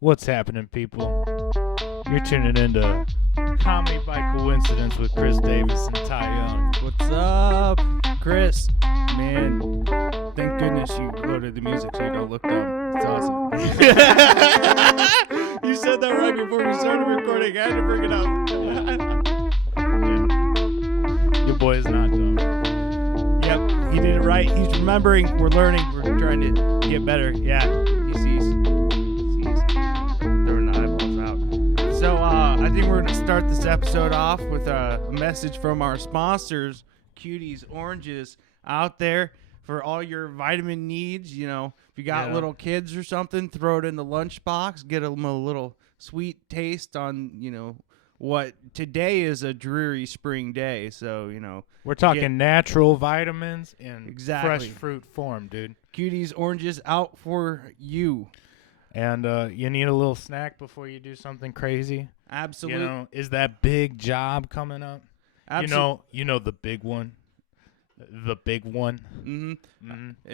What's happening, people? You're tuning into Comedy by Coincidence with Chris Davis and Ty Young. What's up, Chris? Man, thank goodness you loaded the music so you don't look dumb. It's awesome. You said that right before we started recording. I had to bring it up. Yeah. Your boy is not dumb. Yep, he did it right. He's remembering. We're learning. We're trying to get better. Yeah, he sees. Throwing the eyeballs out. So I think we're going to start this episode off with a message from our sponsors, Cuties Oranges, out there for all your vitamin needs. You know, if you got little kids or something, throw it in the lunchbox, get them a little sweet taste on, you know, what today is a dreary spring day. So, you know, We're talking natural vitamins in Exactly. fresh fruit form, dude. Cuties Oranges out for you. And you need a little snack before you do something crazy. Absolutely. You know, is that big job coming up? You know the big one. The big one. In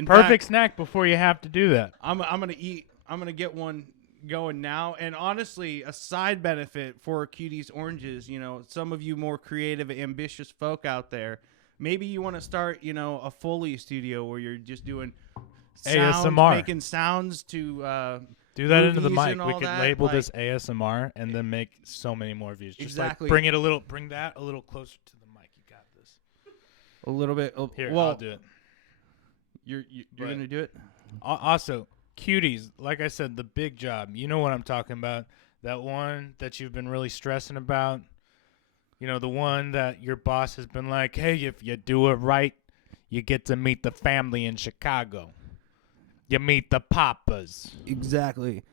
Perfect fact, snack before you have to do that. I'm gonna eat. I'm gonna get one going now. And honestly, a side benefit for Cuties Oranges, you know, some of you more creative, ambitious folk out there, maybe you want to start, you know, a Foley studio where you're just doing sounds, ASMR. making sounds to Do that into the movies mic. and We all could that, label like- this ASMR and then make so many more views. Just Exactly. like bring that a little closer to the mic. You got this. a little bit. Here, well, I'll do it. You're But- gonna do it. Also, cuties, like I said, the big job. You know what I'm talking about. That one that you've been really stressing about. You know, the one that your boss has been like, hey, if you do it right, you get to meet the family in Chicago. You meet the papas. Exactly.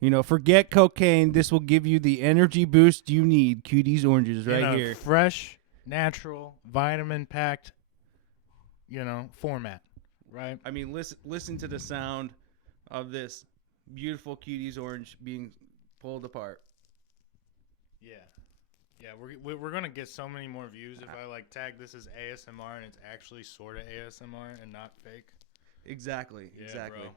You know, forget cocaine. This will give you the energy boost you need. Cuties Oranges right In a here. fresh, natural, vitamin-packed, format, right? I mean, listen to the sound of this beautiful Cuties Orange being pulled apart. Yeah, we're gonna get so many more views if I like tag this as ASMR and it's actually sort of ASMR and not fake. Exactly. Yeah, Exactly. bro.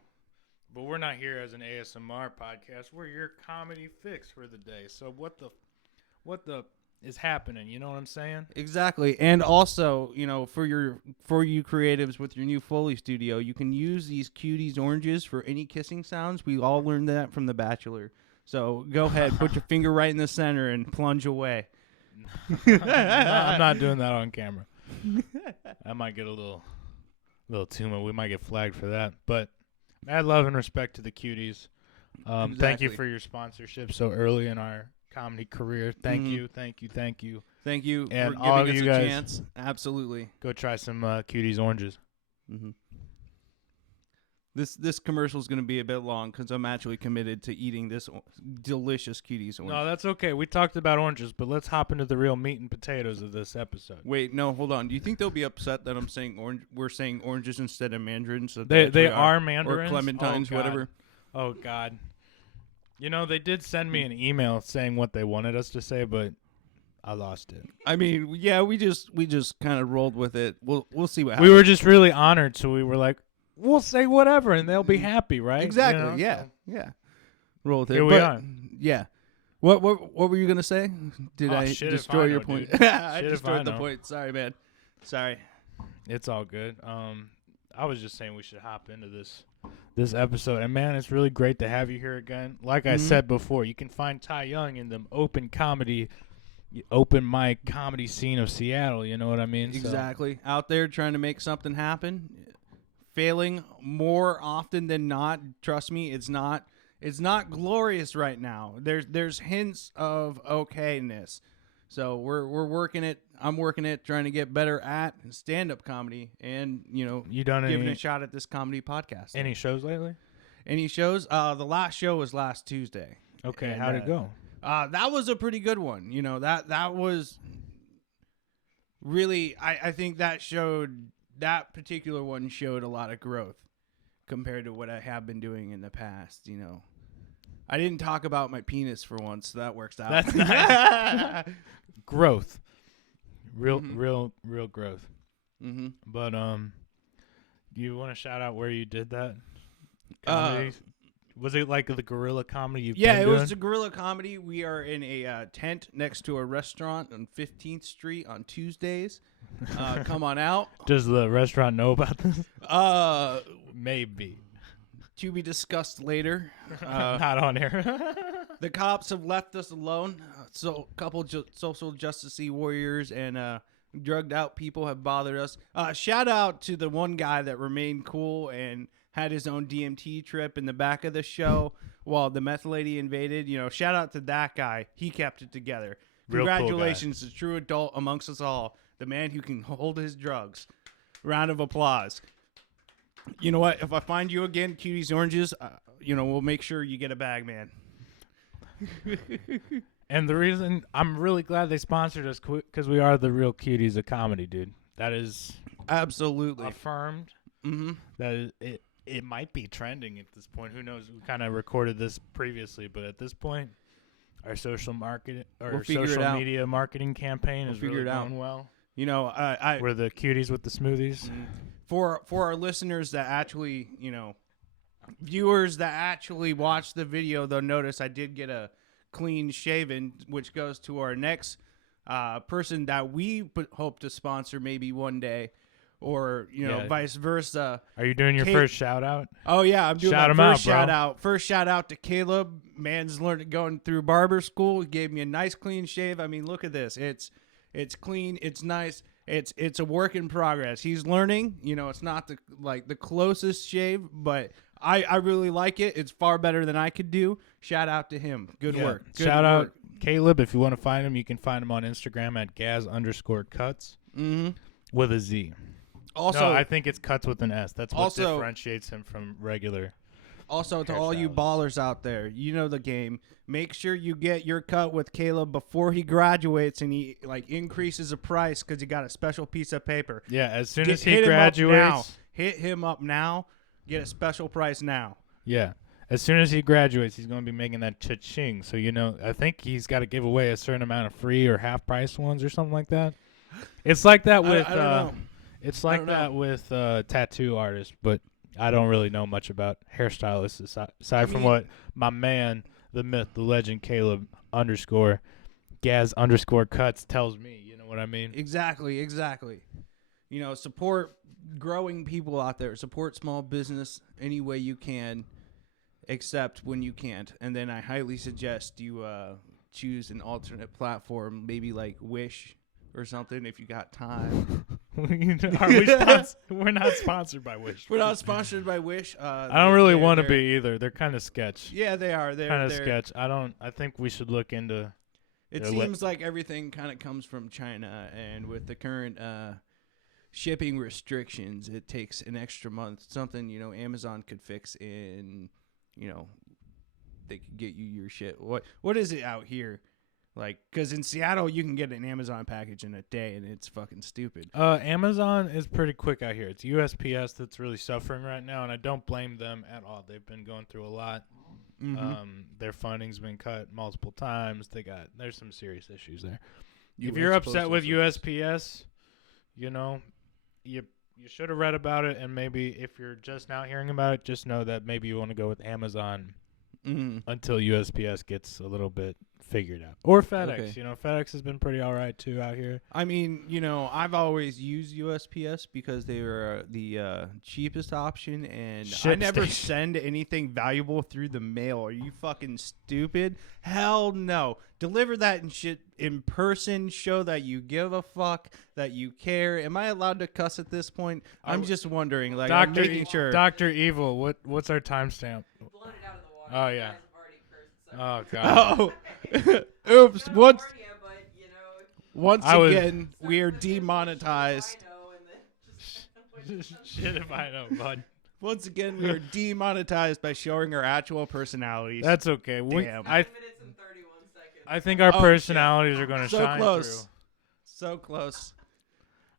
But we're not here as an ASMR podcast. We're your comedy fix for the day. So what the is happening? You know what I'm saying? Exactly. And also, you know, for you creatives with your new Foley studio, you can use these Cuties Oranges for any kissing sounds. We all learned that from The Bachelor. So go ahead, put your finger right in the center and plunge away. I'm not doing that on camera. I might get a little too much. We might get flagged for that. But mad love and respect to the Cuties. Thank you Exactly. for your sponsorship so early in our comedy career. Thank you. Thank you And for all of giving us you a guys- chance. Absolutely. Go try some Cuties oranges. Mm-hmm. This commercial is going to be a bit long because I'm actually committed to eating this delicious Cuties Orange. No, that's okay. We talked about oranges, but let's hop into the real meat and potatoes of this episode. Wait, no, hold on. Do you think they'll be upset that I'm saying orange? We're saying oranges instead of mandarins. So They actually are or mandarins clementines, Oh, God. whatever. Oh God. You know, they did send me an email saying what they wanted us to say, but I lost it. I mean, yeah, we just kind of rolled with it. We'll see what We happens. were just really honored, so we were like, we'll say whatever, and they'll be happy, right? Exactly. You know, Yeah. so- Yeah. Roll with it. Here we But, are. Yeah. What were you gonna say? Did Oh, I shit if destroy I your know, point? dude. I Shit if destroyed I the know. point. Sorry, man. Sorry. It's all good. I was just saying we should hop into this episode. And man, it's really great to have you here again. Like I Mhm. said before, you can find Ty Young in the open mic comedy scene of Seattle. You know what I mean? So- Exactly. Out there trying to make something happen, failing more often than not. Trust me, it's not glorious right now. There's hints of okayness. So we're working it. I'm working it, trying to get better at stand-up comedy, and you know, you done giving any a shot at this comedy podcast. any shows lately? Any shows? The last show was last Tuesday. Okay, And, how'd it go? That was a pretty good one. You know, that was really, I think that particular one showed a lot of growth compared to what I have been doing in the past. You know, I didn't talk about my penis for once, so that works out. That's nice. Growth, real Mhm. growth. Mm-hmm. But you want to shout out where you did that? Uh, Comedy Was it like the guerrilla comedy you've Yeah, been it doing? was a guerrilla comedy. We are in a tent next to a restaurant on 15th Street on Tuesdays. Come on out. Does the restaurant know about this? Uh, Maybe. to be discussed later. Not on here. The cops have left us alone. So a couple social justice warriors and drugged out people have bothered us. Shout out to the one guy that remained cool and had his own DMT trip in the back of the show while the meth lady invaded. You know, shout out to that guy. He kept it together. Real cool guy. Congratulations, a true adult amongst us all. The man who can hold his drugs. Round of applause. You know what? If I find you again, Cuties Oranges, we'll make sure you get a bag, man. And the reason I'm really glad they sponsored us because we are the real cuties of comedy, dude. That is Absolutely. affirmed. Mm-hmm. That is, it might be trending at this point. Who knows? We kind of recorded this previously, but at this point, our social market or We'll figure it social out. media marketing campaign We'll is figure really it out. going well. You know, We're the cuties with the smoothies. for our listeners that actually, viewers that actually watch the video, they'll notice I did get a clean shaven, which goes to our next person that we hope to sponsor maybe one day, or Yeah. vice versa. Are you doing your first shout out? Oh yeah, I'm doing Shout my him first out, bro. shout out. First shout out to Caleb. Man's learned going through barber school. He gave me a nice clean shave. I mean, look at this. It's clean. It's nice. It's a work in progress. He's learning. It's not the closest shave, but I really like it. It's far better than I could do. Shout out to him. Good Yeah. work. Good Shout out work. Caleb. If you want to find him, you can find him on Instagram at Gaz_cuts Mm-hmm. with a Z. Also, No, I think it's cuts with an S. That's what Also- differentiates him from regular. Also, to all you hairstylists. ballers out there, you know the game. Make sure you get your cut with Caleb before he graduates and he increases the price because he got a special piece of paper. Yeah, as soon Get- as he hit him up now. graduates. Hit him up now. Get a special price now. Yeah. As soon as he graduates, he's going to be making that cha-ching. So, I think he's got to give away a certain amount of free or half-price ones or something like that. It's like that with I don't know. it's like don't know. that with tattoo artists, but I don't really know much about hairstylists aside from what my man, the myth, the legend, Caleb _Gaz_cuts tells me. You know what I mean? Exactly. Support growing people out there. Support small business any way you can, except when you can't. And then I highly suggest you choose an alternate platform, maybe like Wish or something if you got time. Are we we're not sponsored by Wish. We're not sponsored by Wish. I don't really want to be either. They're kind of sketch. Yeah, they are. Kind of sketch. I think we should look into. It They're seems like everything kind of comes from China, and with the current shipping restrictions, it takes an extra month. Something Amazon could fix in, they could get you your shit. What is it out here? Because in Seattle, you can get an Amazon package in a day, and it's fucking stupid. Amazon is pretty quick out here. It's USPS that's really suffering right now, and I don't blame them at all. They've been going through a lot. Mm-hmm. Their funding's been cut multiple times. There's some serious issues there. If you're upset with USPS, you should have read about it, and maybe if you're just now hearing about it, just know that maybe you want to go with Amazon until USPS gets a little bit figured out. Or FedEx. Okay. FedEx has been pretty all right, too, out here. I mean, I've always used USPS because they were the cheapest option, and I Ship never station. send anything valuable through the mail. Are you fucking stupid? Hell no. Deliver that and shit in person. Show that you give a fuck, that you care. Am I allowed to cuss at this point? I'm just wondering. I'm making sure. Dr. Evil, what's our timestamp? Blown it out of the water. Oh, You yeah. guys have already cursed, so. Oh, God. Oh, oops. Don't Once warn ya, but, once I was- again, we are sometimes there's demonetized. I know, and then just Shit if I know, bud. Once again, we are demonetized by showing our actual personalities. That's okay. Damn. 9 minutes and 31 seconds. I think our Oh, shit. personalities are going to So shine close. through. So close.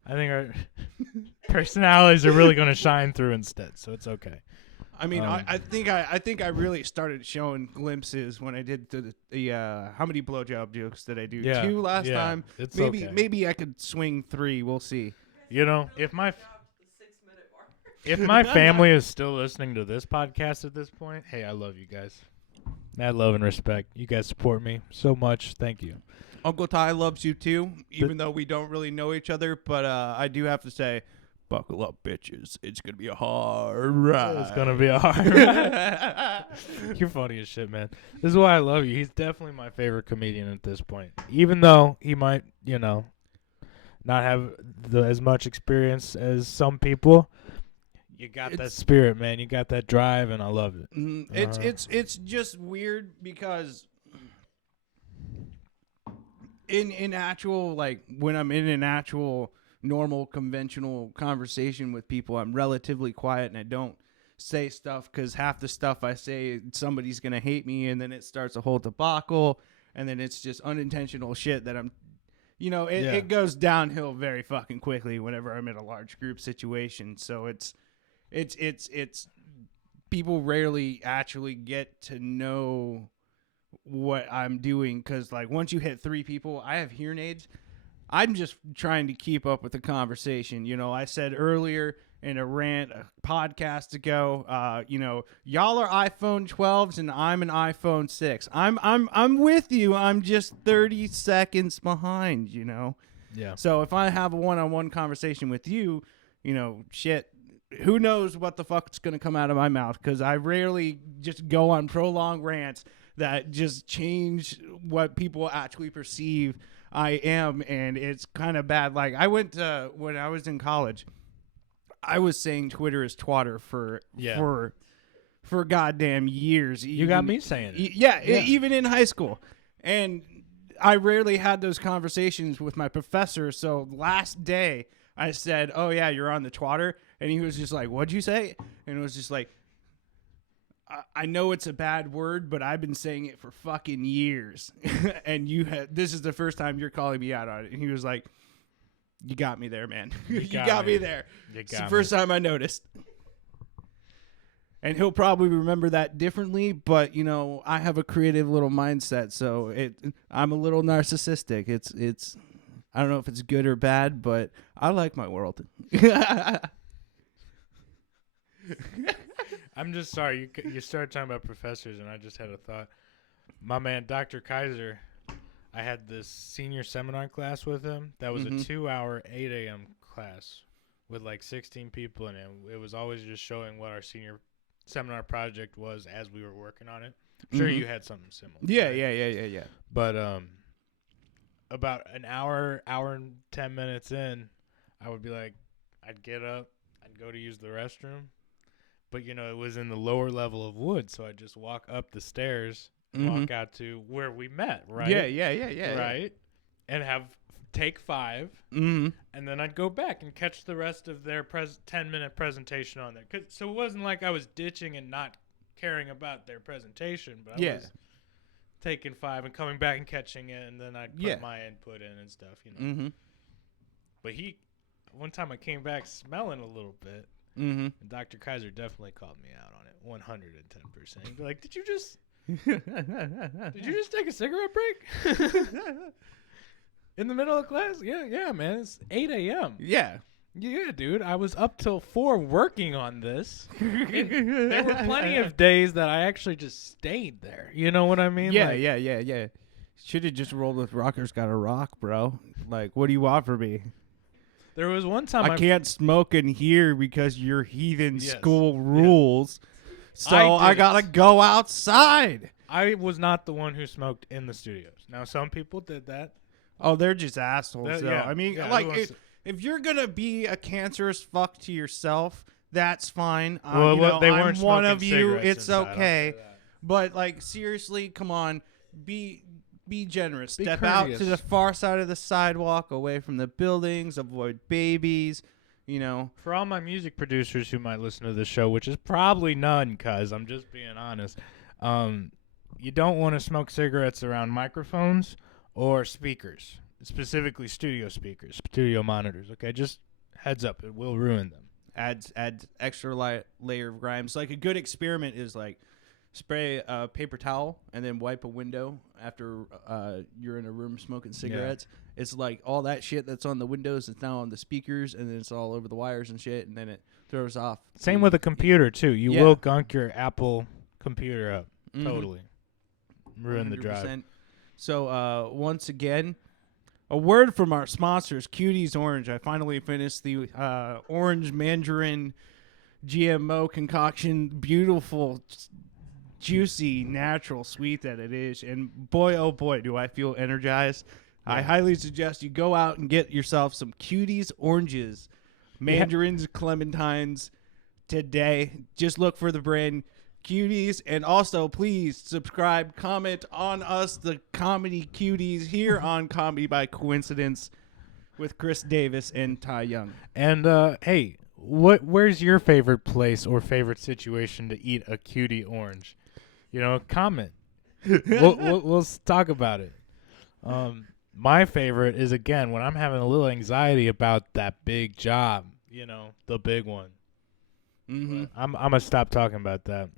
I think our personalities are really going to shine through instead, so it's okay. I mean, I think I really started showing glimpses when I did the how many blowjob jokes did I do? Yeah, 2 last yeah, time. it's Maybe okay. maybe I could swing 3. We'll see. If my Dropped the 6-minute mark. If my family is still listening to this podcast at this point, hey, I love you guys. Mad love and respect. You guys support me so much. Thank you. Uncle Ty loves you too, even though we don't really know each other. But I do have to say, buckle up, bitches. It's gonna be a hard ride. It's gonna be a hard ride. You're funny as shit, man. This is why I love you. He's definitely my favorite comedian at this point. Even though he might, not have as much experience as some people, you got that spirit, man. You got that drive, and I love it. It's just weird because in actual, like, when I'm in an actual normal conventional conversation with people, I'm relatively quiet and I don't say stuff because half the stuff I say somebody's gonna hate me, and then it starts a whole debacle, and then it's just unintentional shit that I'm. It goes downhill very fucking quickly whenever I'm in a large group situation. So it's people rarely actually get to know what I'm doing because, like, once you hit 3 people, I have hearing aids. I'm just trying to keep up with the conversation. I said earlier in a rant a podcast ago, y'all are iPhone 12s and I'm an iPhone 6. I'm with you. I'm just 30 seconds behind, Yeah. So if I have a one-on-one conversation with you, shit, who knows what the fuck's going to come out of my mouth, because I rarely just go on prolonged rants that just change what people actually perceive I am, and it's kind of bad. Like, I went to, when I was in college, I was saying Twitter is twatter for goddamn years. You got me saying it. Yeah, even in high school. And I rarely had those conversations with my professor, so last day I said, "Oh yeah, you're on the twatter," and he was just like, "What'd you say?" And it was just like, I know it's a bad word, but I've been saying it for fucking years. And this is the first time you're calling me out on it. And he was like, you got me there, man. You got me there. It's the first time I noticed. And he'll probably remember that differently, but I have a creative little mindset, so I'm a little narcissistic. It's I don't know if it's good or bad, but I like my world. I'm just sorry. You started talking about professors, and I just had a thought. My man, Dr. Kaiser, I had this senior seminar class with him. That was a 2-hour, 8 a.m. class with like 16 people in it. It was always just showing what our senior seminar project was as we were working on it. I'm sure you had something similar. Yeah, right? yeah. But about an hour and 10 minutes in, I would be like, I'd get up, I'd go to use the restroom. But, it was in the lower level of wood, so I'd just walk up the stairs, walk out to where we met, right? Yeah. Right? And take 5, and then I'd go back and catch the rest of their 10-minute presentation on there. So it wasn't like I was ditching and not caring about their presentation, but I was taking 5 and coming back and catching it, and then I'd put my input in and stuff, But one time I came back smelling a little bit. And Dr. Kaiser definitely called me out on it, 110%. He'd be like, did you just take a cigarette break? In the middle of class? Yeah, man. It's 8 a.m. Yeah, dude. I was up till 4 working on this. There were plenty of days that I actually just stayed there. You know what I mean? Yeah. Should have just rolled with Rockers Gotta Rock, bro. Like, what do you want from me? There was one time I can't smoke in here because your heathen school rules. Yes. So I gotta go outside. I was not the one who smoked in the studios. Now, some people did that. Oh, they're just assholes, though. Yeah, I mean, yeah, if you're going to be a cancerous fuck to yourself, that's fine. Well, they weren't I'm one smoking of you. cigarettes It's inside, okay. But, like, seriously, come on. Be generous. Be Step courteous. out to the far side of the sidewalk, away from the buildings, avoid babies, For all my music producers who might listen to this show, which is probably none, cuz I'm just being honest, you don't want to smoke cigarettes around microphones or speakers, specifically studio speakers, studio monitors. Okay, just heads up, it will ruin them. Adds extra layer of grime. Like, a good experiment is, like, spray a paper towel and then wipe a window after you're in a room smoking cigarettes. It's like all that shit that's on the windows is now on the speakers, and then it's all over the wires and shit, and then throws off. Same with a computer too. You Yeah. will gunk your Apple computer up. Mhm. Totally. Ruin the drive. 100%. So once again, a word from our sponsors, Cuties Orange. I finally finished the orange mandarin GMO concoction. Beautiful, juicy, natural, sweet that it is. And boy, oh boy, do I feel energized. I Yeah. highly suggest you go out and get yourself some Cuties Oranges, mandarins, clementines today. Just look for the brand Cuties, and also please subscribe, comment on us, the Comedy Cuties, here on Comedy by Coincidence with Chris Davis and Ty Young. And hey, where's your favorite place or favorite situation to eat a cutie orange? You know, comment. we'll talk about it. My favorite is, again, when I'm having a little anxiety about that big job, you know, the big one. Mm-hmm. I'm gonna stop talking about that.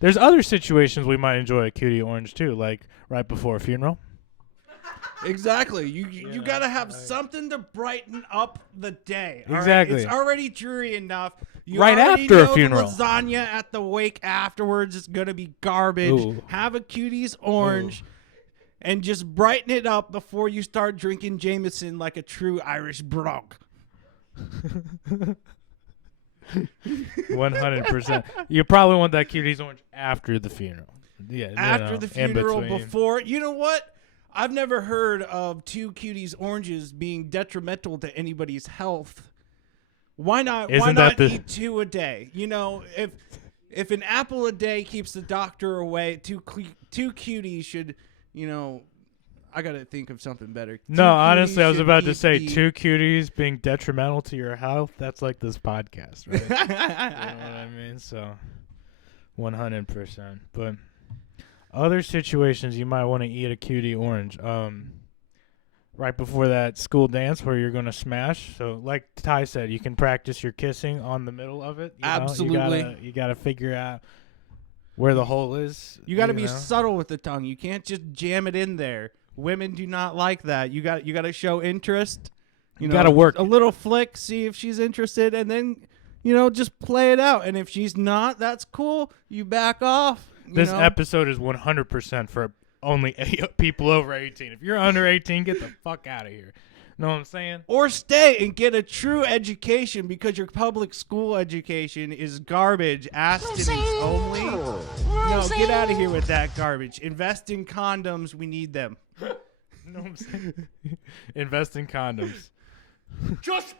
There's other situations we might enjoy a cutie orange too, like right before a funeral. Exactly. You know, gotta have something to brighten up the day. all right? Exactly. It's already dreary enough. You Right already after a know funeral. The lasagna at the wake afterwards is gonna be garbage. Ooh. Have a Cuties Orange. And just brighten it up before you start drinking Jameson like a true Irish brogue. 100%. You probably want that cuties orange after the funeral. Yeah, you After know, the in funeral, between. before. You know what? I've never heard of 2 Cuties Oranges being detrimental to anybody's health. Why not? Why Isn't not that the- eat 2 a day? You know, if an apple a day keeps the doctor away, two cuties should, you know. I gotta think of something better. No, 2 honestly, cuties I was should about to beat say the- 2 cuties being detrimental to your health. That's like this podcast, right? You know what I mean? So, 100%. But other situations you might want to eat a cutie orange. Right before that school dance where you're gonna smash. So, like Ty said, you can practice your kissing on the middle of it. You know? Absolutely. You gotta figure out where the hole is. You got to be know? subtle with the tongue. You can't just jam it in there. Women do not like that. You got to show interest. You gotta work a it. little flick, see if she's interested, and then just play it out. And if she's not, that's cool. You back off. This episode is 100% for only people over 18. If you're under 18, get the fuck out of here. Know what I'm saying? or stay and get a true education because your public school education is garbage. Abstinence only. No, get out of here with that garbage. Invest in condoms. We need them. Know what I'm saying? Invest in condoms. Just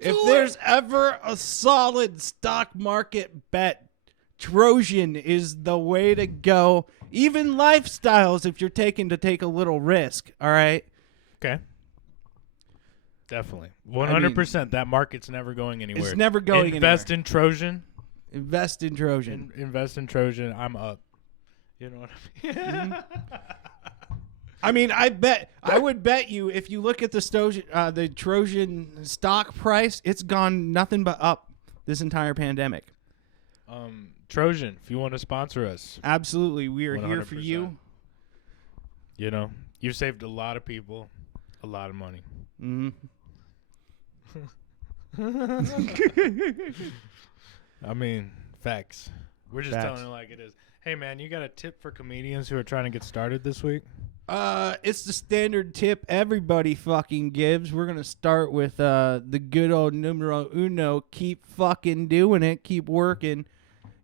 If there's ever a solid stock market bet, Trojan is the way to go. Even lifestyles, if you're taking to take a little risk. All right. okay. Definitely. 100%. That market's never going anywhere. It's never going Invest anywhere. in Trojan. Invest in Trojan. Invest in Trojan. I'm up. You know what I mean? I mean, I would bet you if you look at the Trojan stock price, it's gone nothing but up this entire pandemic. Trojan, if you want to sponsor us, Absolutely, we are here for 100%. you. you know, you've saved a lot of people a lot of money. Mm-hmm. I mean, facts. We're just Facts. telling it like it is. Hey, man, you got a tip for comedians who are trying to get started this week? It's the standard tip everybody fucking gives. We're gonna start with the good old numero uno. Keep fucking doing it. Keep working.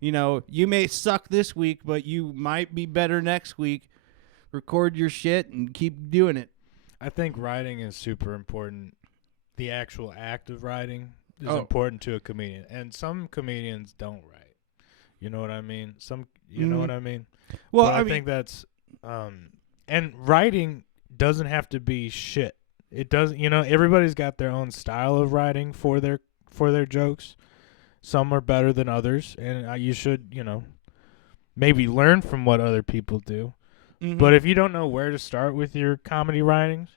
You know, you may suck this week, but you might be better next week. Record your shit and keep doing it. I think writing is super important. The actual act of writing is Oh. important to a comedian, and some comedians don't write. You know what I mean? You know what I mean? Well, But I mean, think that's, and writing doesn't have to be shit. It doesn't, everybody's got their own style of writing for their jokes. Some are better than others, and you should, maybe learn from what other people do. mhm. But if you don't know where to start with your comedy writings,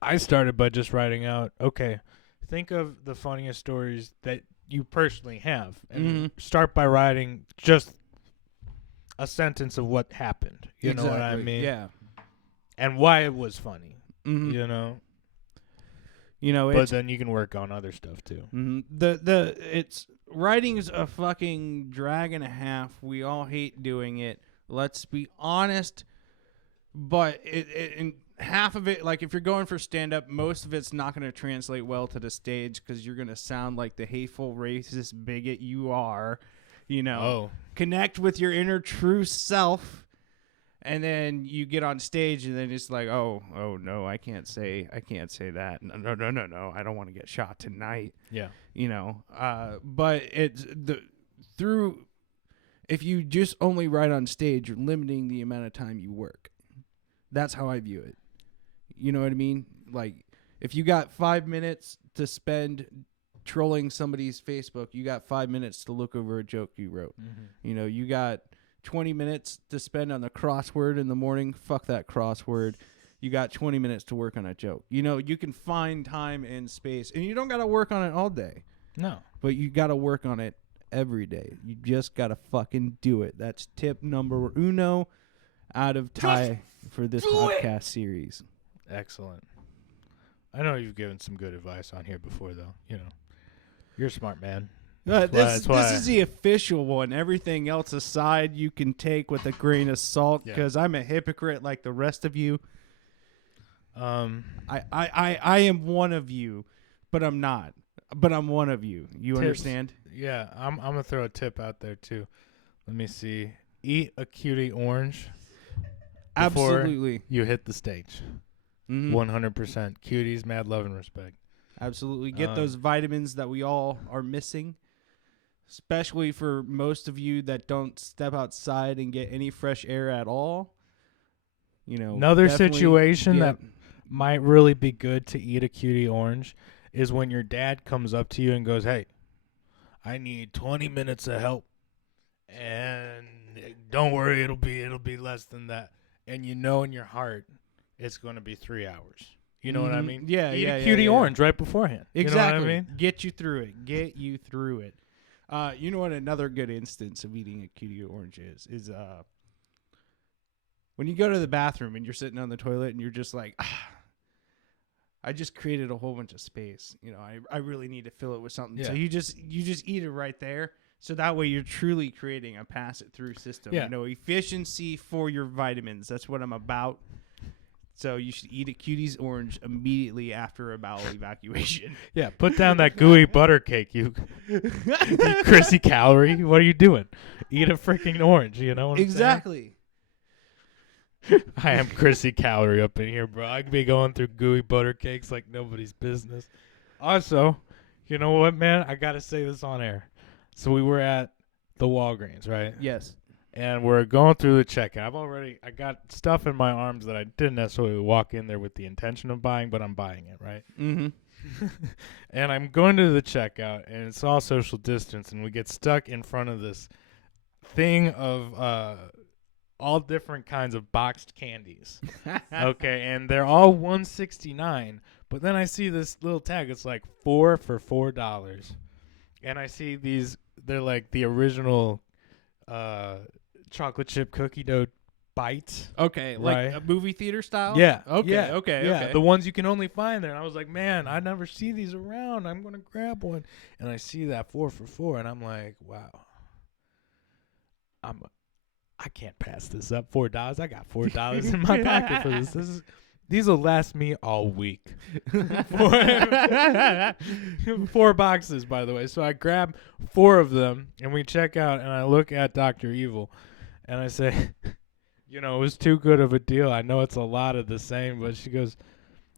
I started by just writing out, okay, think of the funniest stories that you personally have, and start by writing just a sentence of what happened. You know what I Exactly, mean? Yeah. And why it was funny. Mhm. You know? You know, But it's then you can work on other stuff too. it's writing's a fucking drag and a half. We all hate doing it. Let's be honest. But and half of it, like if you're going for stand up, most of it's not going to translate well to the stage because you're going to sound like the hateful, racist bigot you are. You know, Oh, connect with your inner true self, and then you get on stage, and then it's like, oh no, I can't say that. No, I don't want to get shot tonight. yeah. You know, but it's through. If you just only write on stage, you're limiting the amount of time you work. That's how I view it. You know what I mean? Like, if you got 5 minutes to spend trolling somebody's Facebook, you got 5 minutes to look over a joke you wrote. Mm-hmm. You know, you got 20 minutes to spend on the crossword in the morning. Fuck that crossword. You got 20 minutes to work on a joke. You know, you can find time and space, and you don't got to work on it all day, No. but you got to work on it every day. You just got to fucking do it. That's tip number uno out of tie for this podcast series. Excellent. I know you've given some good advice on here before, though. You know, you're a smart man. This why- is the official one. Everything else aside, you can take with a grain of salt Yeah. because I'm a hypocrite like the rest of you. I I am one of you, but I'm not. But I'm one of you. You Tips. understand? Yeah, I'm gonna throw a tip out there too. Let me see. Eat a cutie orange before Absolutely. you hit the stage. Mhm. 100%. Cuties, mad love and respect. Absolutely. Get those vitamins that we all are missing, especially for most of you that don't step outside and get any fresh air at all. You know, Another definitely- situation yeah. that might really be good to eat a cutie orange is when your dad comes up to you and goes, "Hey, I need 20 minutes of help, and don't worry, it'll be less than that." And you know in your heart it's going to be 3 hours. You know what I Mhm. mean? Yeah, Eat yeah, a yeah, cutie yeah. orange right beforehand. Exactly. You know what I mean? Get you through it. Get you through it. You know what another good instance of eating a cutie orange is when you go to the bathroom and you're sitting on the toilet and you're just like, I just created a whole bunch of space. You know, I really need to fill it with something. So Yeah. you just eat it right there. So that way you're truly creating a pass it through system. Yeah. You know, efficiency for your vitamins. That's what I'm about. So you should eat a cutie's orange immediately after a bowel evacuation. Yeah, put down that gooey butter cake, you Chrissy Calorie. What are you doing? Eat a freaking orange, you know what I'm saying? Exactly. I am Chrissy Calorie up in here, bro. I could be going through gooey butter cakes like nobody's business. Also, you know what, man? I got to say this on air. So we were at the Walgreens, right? Yes. And we're going through the checkout. I got stuff in my arms that I didn't necessarily walk in there with the intention of buying, but I'm buying it, right? Mm-hmm. And I'm going to the checkout, and it's all social distance, and we get stuck in front of this thing of all different kinds of boxed candies. Okay, and they're all $1.69, but then I see this little tag. It's like 4 for $4, and I see these. They're like the original chocolate chip cookie dough bites. Okay, like Right. a movie theater style? Yeah. Okay, yeah, okay, yeah. okay. The ones you can only find there. And I was like, man, I never see these around. I'm going to grab one. And I see that 4 for $4, and I'm like, wow. I can't pass this up. $4. I got $4 in my pocket for this. These will last me all week. 4 boxes, by the way. So I grab 4 of them, and we check out, and I look at Dr. Evil, and I say, you know, it was too good of a deal. I know it's a lot of the same, but she goes,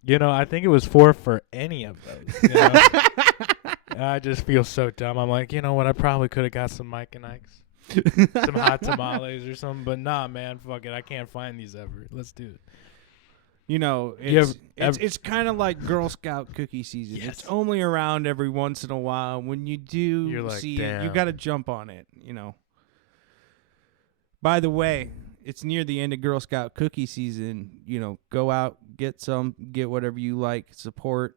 you know, I think it was 4 for any of those. You know? And I just feel so dumb. I'm like, you know what? I probably could have got some Mike and Ike's, some hot tamales or something, but nah, man, fuck it. I can't find these ever. Let's do it. You know, You it's kind of like Girl Scout cookie season. Yes. It's only around every once in a while. When you do You're like, see it, you damn. got to jump on it, you know. By the way, it's near the end of Girl Scout cookie season. You know, go out, get some, get whatever you like, support.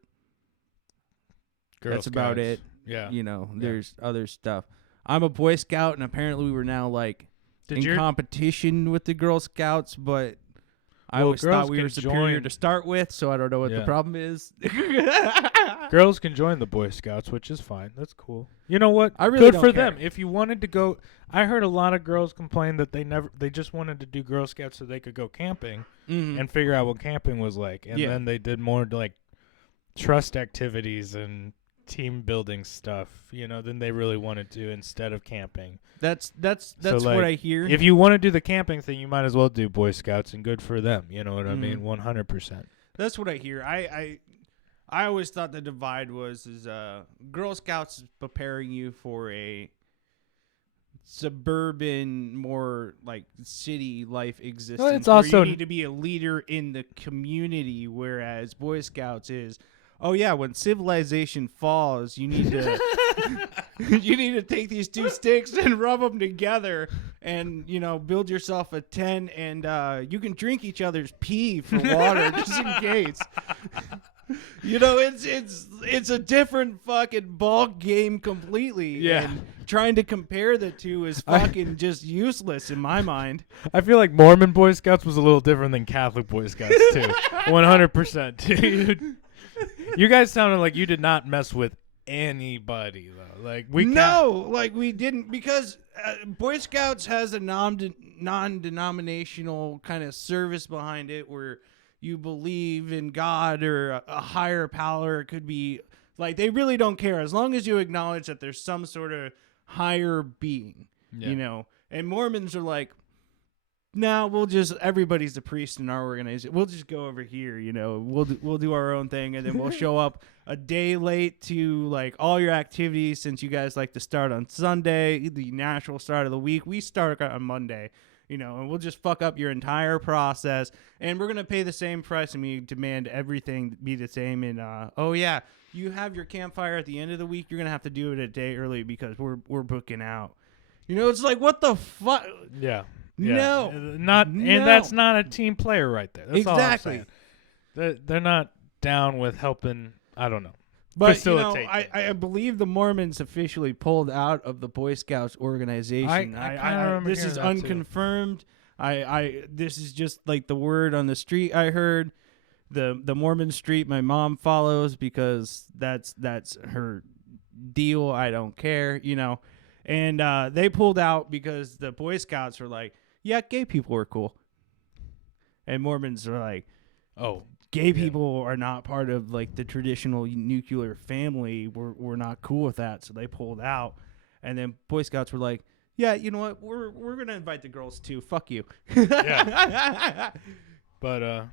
Girl That's about Scouts. it. Yeah. You know, Yeah. there's other stuff. I'm a Boy Scout, and apparently we were now like Did in your competition with the Girl Scouts, but I Well, always thought girls we were can superior join- to start with, so I don't know what the Yeah. problem is. Girls can join the Boy Scouts, which is fine. That's cool. You know what? I really Good don't for care. them. If you wanted to go, I heard a lot of girls complain that they just wanted to do Girl Scouts so they could go camping Mhm. and figure out what camping was like, and Yeah. then they did more like trust activities and team building stuff, than they really wanted to instead of camping. That's So, what like, I hear. If you want to do the camping thing, you might as well do Boy Scouts, and good for them. You know what I mean? Mhm. 100%. That's what I hear. I always thought the divide was Girl Scouts is preparing you for a suburban, more like city life existence. it's where also- you need to be a leader in the community, whereas Boy Scouts is, oh yeah, when civilization falls, you need to you need to take these two sticks and rub them together, and build yourself a tent, and you can drink each other's pee for water just in case. It's a different fucking ball game completely. Yeah. And trying to compare the two is fucking just useless in my mind. I feel like Mormon Boy Scouts was a little different than Catholic Boy Scouts too. 100%, dude. You guys sounded like you did not mess with anybody though. Like we We didn't, because Boy Scouts has a non-denominational kind of service behind it where you believe in God or a higher power. It could be like they really don't care as long as you acknowledge that there's some sort of higher being, Yeah. And Mormons are like, everybody's a priest in our organization. We'll just go over here, we'll do our own thing, and then we'll show up a day late to like all your activities, since you guys like to start on Sunday, the natural start of the week. We start on Monday, and we'll just fuck up your entire process, and we're going to pay the same price, and we demand everything be the same. And oh yeah, you have your campfire at the end of the week. You're going to have to do it a day early because we're booking out. It's like, what the fuck? Yeah. No. Not No. and that's not a team player right there. That's Exactly. all I'm saying. They're not down with helping, I don't know. But facilitate I believe the Mormons officially pulled out of the Boy Scouts organization. I kinda remember this hearing is that too. unconfirmed. This is just like the word on the street. I heard the Mormon street my mom follows, because that's her deal. I don't care, And they pulled out because the Boy Scouts were like, yeah, gay people are cool, and Mormons are like, Oh, gay people are not part of like the traditional nuclear family. We're not cool with that, so they pulled out. And then Boy Scouts were like, yeah, you know what? We're gonna invite the girls too. Fuck you. Yeah. But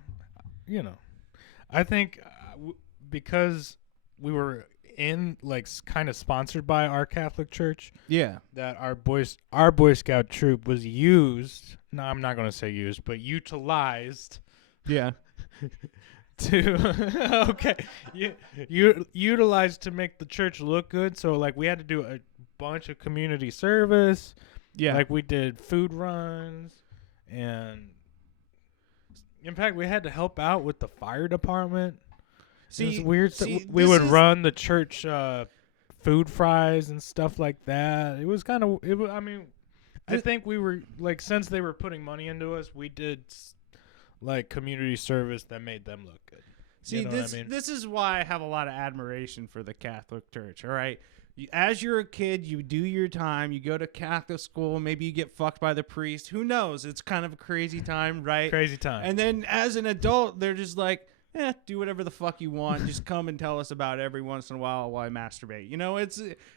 I think because we were in like kind of sponsored by our Catholic church, Yeah. that our Boy Scout troop was used. No, I'm not going to say used, but utilized Yeah. to okay, you utilized to make the church look good. So like we had to do a bunch of community service. Yeah. Like we did food runs, and in fact we had to help out with the fire department. It was weird. We would run the church food fries and stuff like that. It was kind of. I mean, I think we were like, since they were putting money into us, we did like community service that made them look good. See, You know what I mean? this is why I have a lot of admiration for the Catholic Church. All right, as you're a kid, you do your time. You go to Catholic school. Maybe you get fucked by the priest. Who knows? It's kind of a crazy time, right? Crazy time. And then as an adult, they're just like, do whatever the fuck you want. Just come and tell us about it every once in a while I masturbate.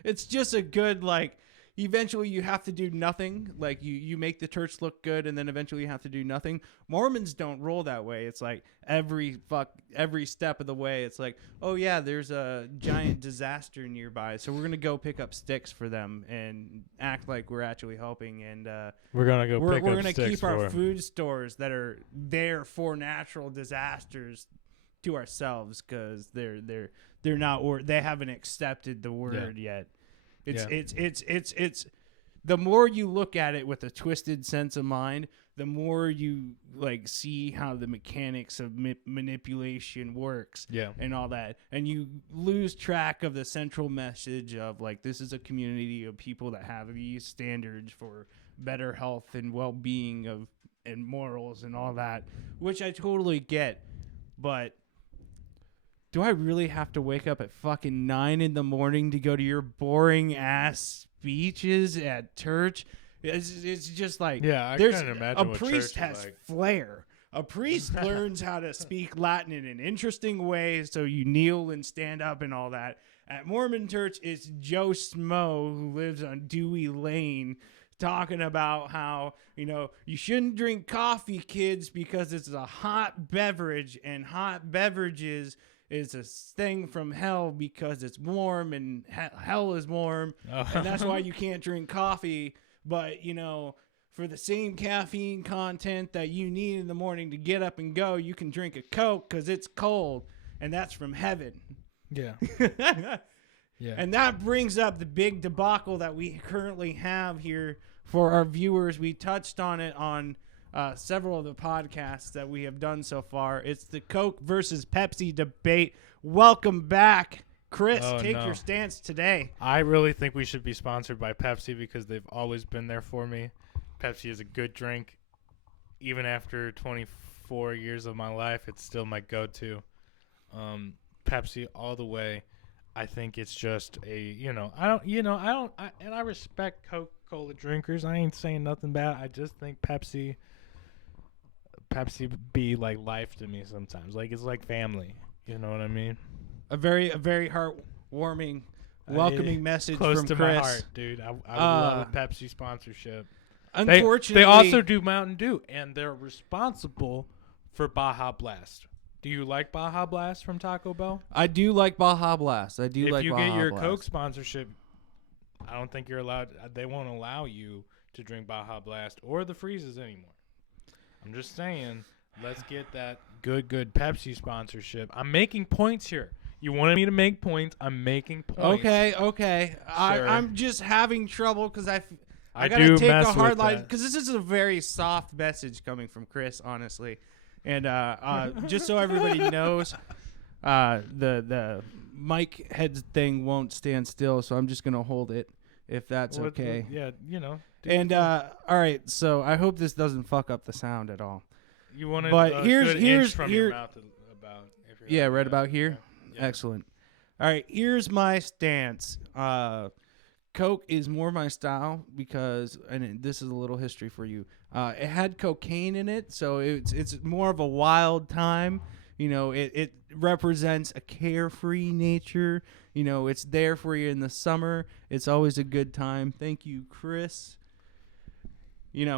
It's just a good, like, eventually you have to do nothing. Like, you make the church look good, and then eventually you have to do nothing. Mormons don't roll that way. It's like every step of the way, it's like, oh yeah, there's a giant disaster nearby, so we're going to go pick up sticks for them and act like we're actually helping. And we're gonna go. we're pick up going to sticks keep for our 'em. food stores that are there for natural disasters to ourselves, because they're not, or they haven't accepted the word yet. It's the more you look at it with a twisted sense of mind, the more you like see how the mechanics of manipulation works. Yeah. And all that, and you lose track of the central message of like, this is a community of people that have these standards for better health and well-being of and morals and all that, which I totally get. But do I really have to wake up at fucking 9 in the morning to go to your boring ass speeches at church? It's just like, Yeah, I there's couldn't imagine a what priest church is has like. flair. A priest learns how to speak Latin in an interesting way, so you kneel and stand up and all that. At Mormon church, it's Joe Smo, who lives on Dewey Lane, talking about how, you shouldn't drink coffee, kids, because it's a hot beverage, and hot beverages is a thing from hell because it's warm and hell is warm, and that's why you can't drink coffee. But, for the same caffeine content that you need in the morning to get up and go, you can drink a Coke because it's cold, and that's from heaven. Yeah. Yeah. And that brings up the big debacle that we currently have here for our viewers. We touched on it on several of the podcasts that we have done so far. It's the Coke versus Pepsi debate. Welcome back, Chris. Take your stance today. I really think we should be sponsored by Pepsi because they've always been there for me. Pepsi is a good drink. Even after 24 years of my life, it's still my go-to. Pepsi all the way. I think it's just I respect Coca-Cola drinkers. I ain't saying nothing bad. I just think Pepsi be like life to me sometimes. Like, it's like family. You know what I mean? A very heartwarming, welcoming message close from to Chris. my heart, dude. I would love a Pepsi sponsorship. Unfortunately, they also do Mountain Dew, and they're responsible for Baja Blast. Do you like Baja Blast from Taco Bell? I do like Baja Blast. If you get your Coke sponsorship, I don't think you're allowed. They won't allow you to drink Baja Blast or the freezes anymore. I'm just saying, let's get that good Pepsi sponsorship. I'm making points here. You wanted me to make points. I'm making points. Okay. I'm just having trouble because I gotta do take mess a hard with line that. because this is a very soft message coming from Chris, honestly. And just so everybody knows, the mic head thing won't stand still, so I'm just gonna hold it if that's okay. Yeah, And all right, so I hope this doesn't fuck up the sound at all. You wanted but a here's good inch from your here. mouth about. If you're Yeah, like right that. about here. Yeah. Excellent. All right, here's my stance. Coke is more my style because, and this is a little history for you. It had cocaine in it, so it's more of a wild time. It represents a carefree nature. It's there for you in the summer. It's always a good time. Thank you, Chris. It's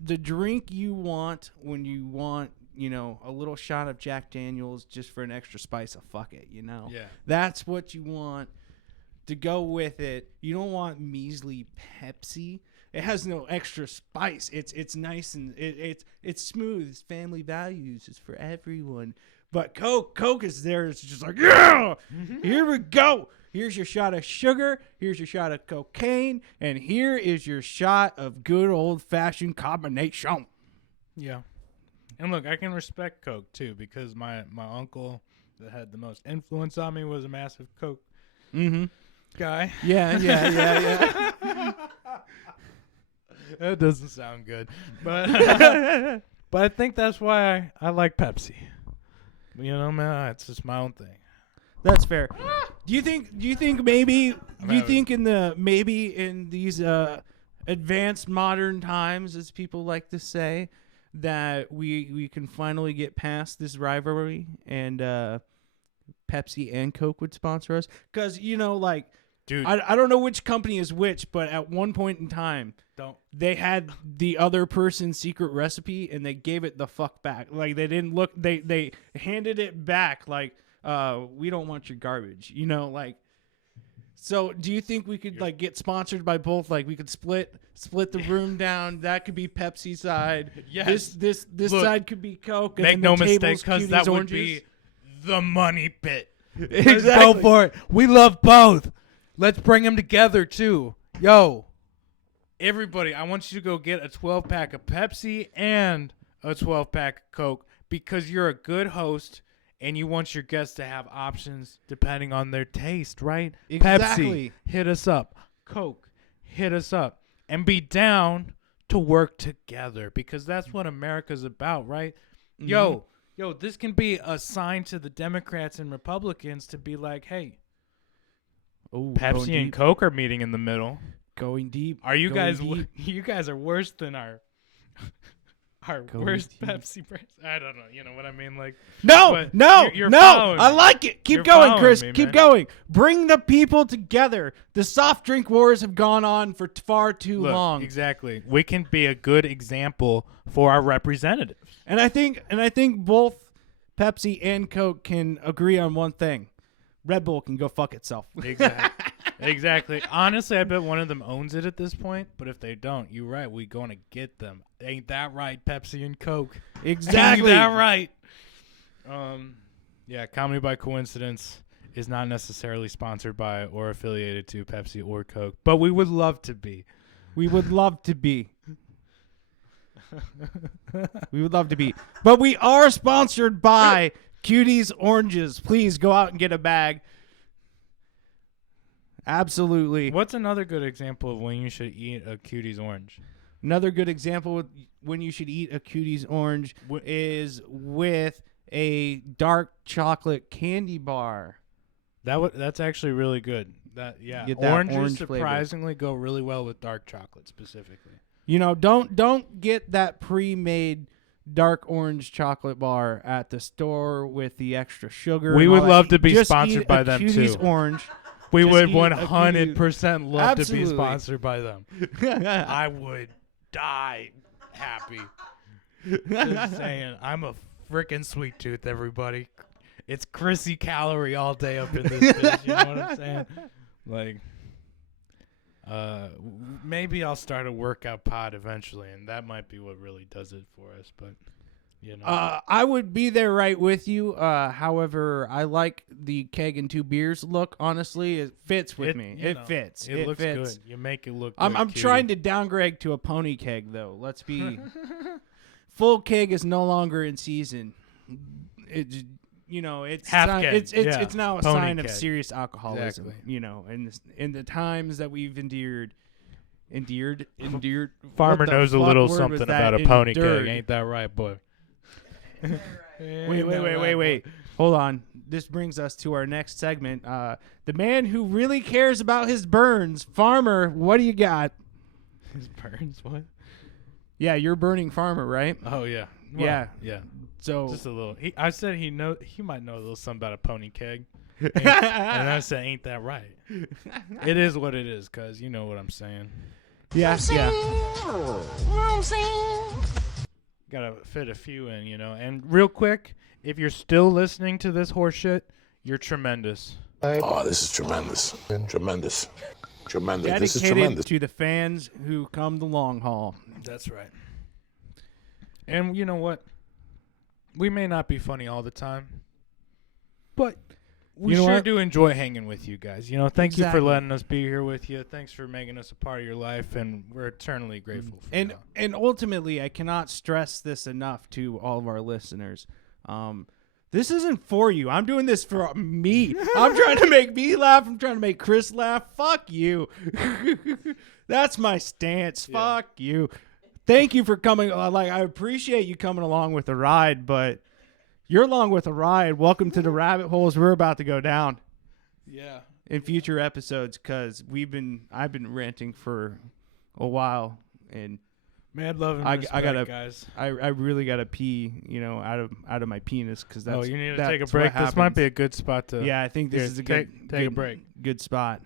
the drink you want when you want, a little shot of Jack Daniels just for an extra spice of fuck it, Yeah. That's what you want to go with it. You don't want measly Pepsi. It has no extra spice. It's nice and it's smooth. It's family values. It's for everyone. But Coke is there. It's just like, yeah, here we go. Here's your shot of sugar. Here's your shot of cocaine. And here is your shot of good old-fashioned combination. Yeah. And look, I can respect Coke, too, because my uncle that had the most influence on me was a massive Coke guy. Yeah. That doesn't sound good. But but I think that's why I like Pepsi. Man, it's just my own thing. That's fair. Do you think maybe having- in these advanced modern times, as people like to say, that we can finally get past this rivalry and Pepsi and Coke would sponsor us? Because Dude, I don't know which company is which, but at one point in time they had the other person's secret recipe and they gave it the fuck back. Like, they didn't look, they handed it back like, we don't want your garbage, so do you think we could get sponsored by both? Like, we could split the room down. That could be Pepsi side. Yes. This Look, side could be Coke. And make then no the mistake, table's because Cuties that would Oranges. be the money pit. Exactly. Let's go for it. We love both. Let's bring them together, too. Yo, everybody, I want you to go get a 12-pack of Pepsi and a 12-pack of Coke because you're a good host and you want your guests to have options depending on their taste, right? Exactly. Pepsi, hit us up. Coke, hit us up. And be down to work together, because that's what America's about, right? Yo, this can be a sign to the Democrats and Republicans to be like, hey, Oh, Pepsi and Coke are meeting in the middle. going deep. Are you going guys? deep. You guys are worse than our Going worst deep. Pepsi brands. I don't know. You know what I mean? Like, No, but no, you're no. following I me. like it. Keep You're going, following Chris. me, Keep man. going. Bring the people together. The soft drink wars have gone on for far too look, long. exactly. We can be a good example for our representatives. And I think both Pepsi and Coke can agree on one thing. Red Bull can go fuck itself. Exactly. Exactly. Honestly, I bet one of them owns it at this point. But if they don't, you're right. We gonna get them. Ain't that right, Pepsi and Coke? Exactly. Ain't that right? Yeah. Comedy by Coincidence is not necessarily sponsored by or affiliated to Pepsi or Coke, but we would love to be. We would love to be. We would love to be. But we are sponsored by Cuties Oranges. Please go out and get a bag. Absolutely. What's another good example of when you should eat a Cuties orange? Another good example of when you should eat a Cuties Orange is with a dark chocolate candy bar. That's actually really good. Get that Oranges orange flavor. surprisingly go really well with dark chocolate specifically. You know, don't get that pre-made dark orange chocolate bar at the store with the extra sugar. We and would all love that. to be Just sponsored eat by a them Cuties too. Orange. We Just would eat a 100% love to Absolutely. be sponsored by them. I would die happy. Just saying, I'm a freaking sweet tooth, everybody. It's Chrissy Calorie all day up in this bitch. You know what I'm saying? Like, maybe I'll start a workout pod eventually, and that might be what really does it for us. But you know, I would be there right with you. However, I like the keg and two beers look. Honestly, it fits with me. you It know, fits. It looks fits. good. You make it look. I'm good, trying to downgrade to a pony keg though. Let's be full keg is no longer in season. It's it's Half sign- keg, it's yeah. it's now a Pony sign of keg. serious alcoholism. Exactly. You know, in the times that we've endured. Farmer What the knows a fuck little word was something that? about a pony Endured. keg. Ain't that right, boy? Wait. Hold on. This brings us to our next segment. The man who really cares about his burns, Farmer. What do you got? His burns, what? Yeah, you're burning Farmer, right? Oh yeah. Yeah. Yeah. So Just a little. I said he might know a little something about a pony keg. And I said, ain't that right? It is what it is, cuz you know what I'm saying. yeah. Gotta fit a few in, you know. And real quick, if you're still listening to this horseshit, you're tremendous. Oh, this is tremendous. Tremendous. Tremendous. This is Dedicated tremendous. to the fans who come the long haul. That's right. And you know what? We may not be funny all the time, but we You know sure what? do enjoy hanging with you guys. You know, thank you Exactly. for letting us be here with you. Thanks for making us a part of your life, and we're eternally grateful for And you. and ultimately, I cannot stress this enough to all of our listeners. This isn't for you. I'm doing this for me. I'm trying to make me laugh. I'm trying to make Chris laugh. Fuck you. That's my stance. Fuck you. Thank you for coming. I appreciate you coming along with the ride, but you're along with the ride. Welcome to the rabbit holes we're about to go down Yeah. in future episodes because I've been ranting for a while and Mad love and I respect, gotta- guys. I really gotta pee, out of my penis because that's. Oh, you need to that's take a what break. This might happens. be a good spot to. Yeah, I think this Here, is a take a good break. Good spot.